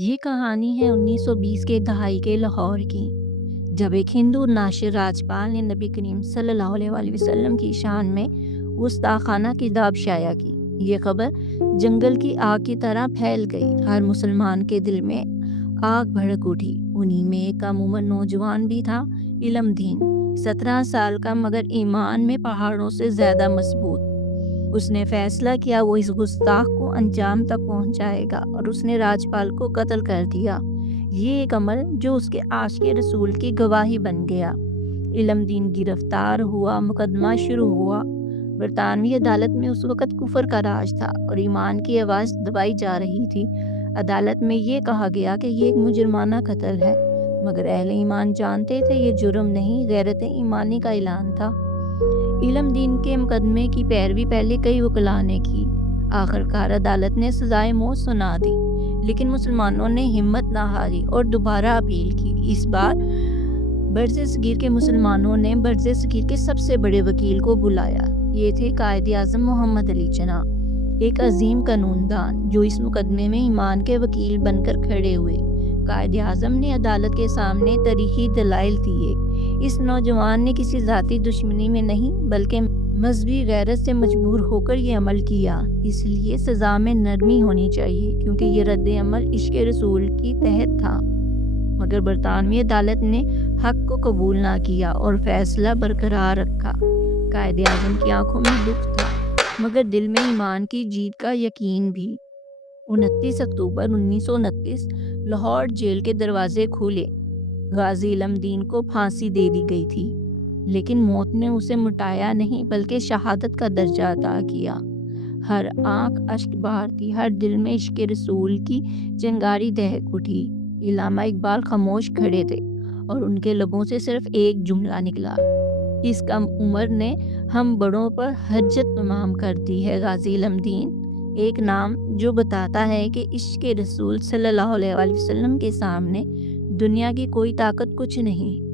یہ کہانی ہے 1920 کے دہائی کے لاہور کی، جب ایک ہندو ناشر راجپال نے نبی کریم صلی اللہ علیہ وآلہ وسلم کی شان میں گستاخانہ کتاب شائع کی۔ یہ خبر جنگل کی آگ کی طرح پھیل گئی، ہر مسلمان کے دل میں آگ بھڑک اٹھی۔ انہی میں ایک کم عمر نوجوان بھی تھا، علم دین، 17 سال کا، مگر ایمان میں پہاڑوں سے زیادہ مضبوط۔ اس نے فیصلہ کیا وہ اس گستاخ کو انجام تک پہنچائے گا، اور اس نے راجپال کو قتل کر دیا۔ یہ ایک عمل جو اس کے عاشق رسول کی گواہی بن گیا۔ علم دین گرفتار ہوا، مقدمہ شروع ہوا۔ برطانوی عدالت میں اس وقت کفر کا راج تھا اور ایمان کی آواز دبائی جا رہی تھی۔ عدالت میں یہ کہا گیا کہ یہ ایک مجرمانہ قتل ہے، مگر اہل ایمان جانتے تھے یہ جرم نہیں، غیرت ایمانی کا اعلان تھا۔ علم دین کے مقدمے کی پیروی پہلے کئی وکلاء نے کی۔ آخرکار عدالت نے سزائے موت سنا دی، لیکن مسلمانوں نے ہمت نہ ہاری اور دوبارہ اپیل کی۔ اس بار برز صغیر کے مسلمانوں نے برز صغیر کے سب سے بڑے وکیل کو بلایا۔ یہ تھے قائد اعظم محمد علی جناح، ایک عظیم قانون دان جو اس مقدمے میں ایمان کے وکیل بن کر کھڑے ہوئے۔ قائد اعظم نے عدالت کے سامنے تاریخی دلائل دیے۔ اس نوجوان نے کسی ذاتی دشمنی میں نہیں بلکہ مذہبی غیرت سے مجبور ہو کر یہ عمل کیا، اس لیے سزا میں نرمی ہونی چاہیے کیونکہ یہ رد عمل عشق رسول کی تحت تھا۔ مگر برطانوی عدالت نے حق کو قبول نہ کیا اور فیصلہ برقرار رکھا۔ قائد اعظم کی آنکھوں میں دکھ تھا، مگر دل میں ایمان کی جیت کا یقین بھی۔ 29 اکتوبر 1929 لاہور جیل کے دروازے کھلے۔ غازی علم دین کو پھانسی دے دی گئی تھی، لیکن موت نے اسے مٹایا نہیں بلکہ شہادت کا درجہ عطا کیا۔ ہر آنکھ اشک بہارتی، ہر دل میں عشق رسول کی چنگاری دہک اٹھی۔ علامہ اقبال خاموش کھڑے تھے اور ان کے لبوں سے صرف ایک جملہ نکلا، اس کم عمر نے ہم بڑوں پر حجت تمام کر دی ہے۔ غازی علم دین، ایک نام جو بتاتا ہے کہ عشق رسول صلی اللہ علیہ وآلہ وسلم کے سامنے دنیا کی کوئی طاقت کچھ نہیں۔